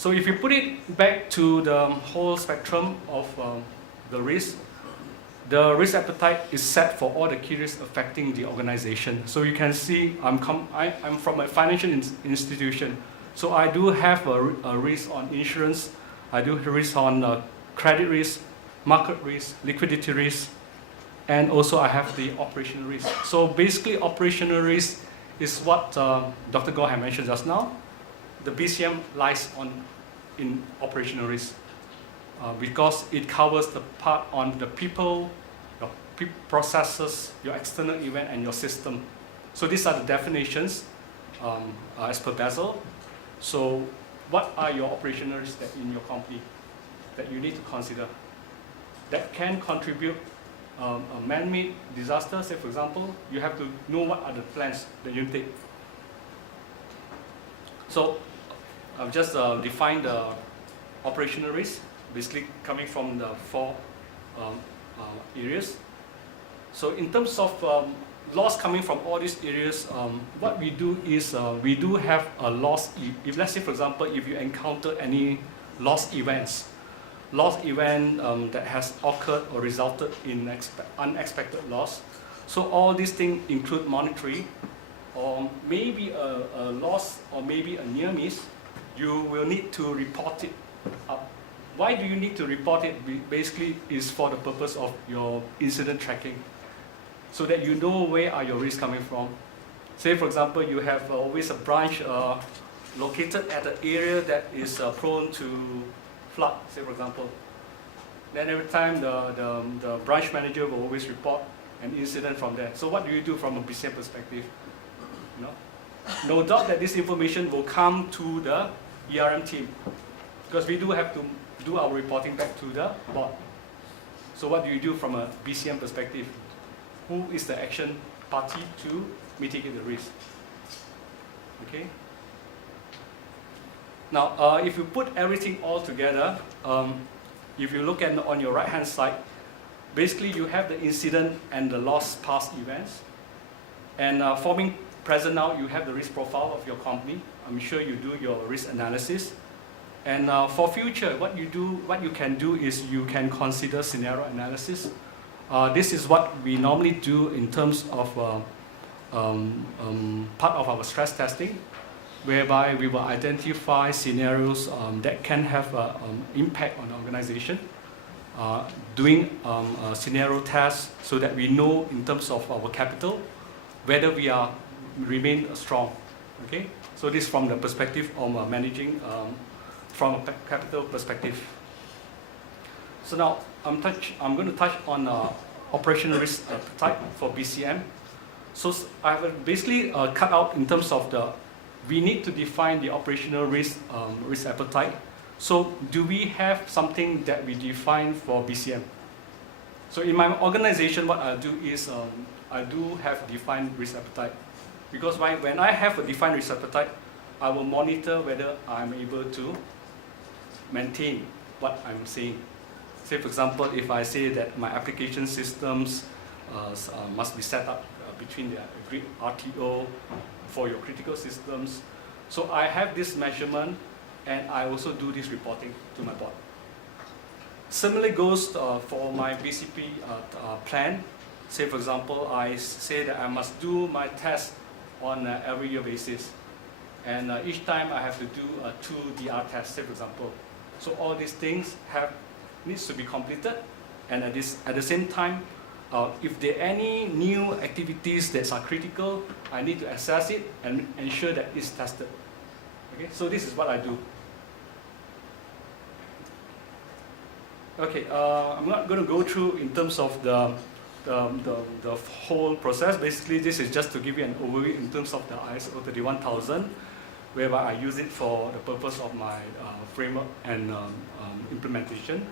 So if you put it back to the whole spectrum of the risk appetite is set for all the key risks affecting the organization. So you can see I'm from a financial institution. So I do have a risk on insurance, I do have a risk on credit risk, market risk, liquidity risk, and also I have the operational risk. So basically operational risk is what Dr. Gore had mentioned just now. The BCM lies in operational risk because it covers the part on the people, your processes, your external event, and your system. So these are the definitions as per Basel. So what are your operational risks that in your company that you need to consider that can contribute a man-made disaster? Say for example, you have to know what are the plans that you take. So I've just defined the operational risk, basically coming from the four areas. So in terms of loss coming from all these areas, what we do is we do have a loss. If let's say for example, if you encounter any loss event that has occurred or resulted in unexpected loss. So all these things include monetary, or maybe a loss, or maybe a near miss. You will need to report it up. Why do you need to report it? Basically, is for the purpose of your incident tracking, so that you know where are your risks coming from. Say for example, you have always a branch located at an area that is prone to flood, say for example. Then every time the branch manager will always report an incident from there. So what do you do from a BCM perspective? No doubt that this information will come to the ERM team, because we do have to do our reporting back to the board. So what do you do from a BCM perspective? Who is the action party to mitigate the risk? Okay. Now, if you put everything all together, if you look at on your right-hand side, basically you have the incident and the lost past events, and forming present now, you have the risk profile of your company. I'm sure you do your risk analysis. And for future, what you can do is you can consider scenario analysis. This is what we normally do in terms of part of our stress testing, whereby we will identify scenarios that can have impact on the organization, doing scenario tests so that we know in terms of our capital whether we remain strong. Okay, so this from the perspective of managing from a capital perspective. So now I'm going to touch on operational risk appetite for BCM. So I have basically cut out in terms of we need to define the operational risk appetite. So do we have something that we define for BCM? So in my organization, what I'll do is I do have defined risk appetite. Because when I have a defined risk appetite, I will monitor whether I'm able to maintain what I'm saying. Say for example, if I say that my application systems must be set up between the agreed RTO for your critical systems. So I have this measurement, and I also do this reporting to my board. Similarly goes for my BCP plan. Say for example, I say that I must do my test on an every year basis. And each time I have to do 2 DR tests, say for example. So all these things needs to be completed, and at the same time, if there are any new activities that are critical, I need to assess it and ensure that it's tested. Okay, so this is what I do. Okay, I'm not going to go through in terms of the whole process. Basically, this is just to give you an overview in terms of the ISO 31000, whereby I use it for the purpose of my framework and implementation.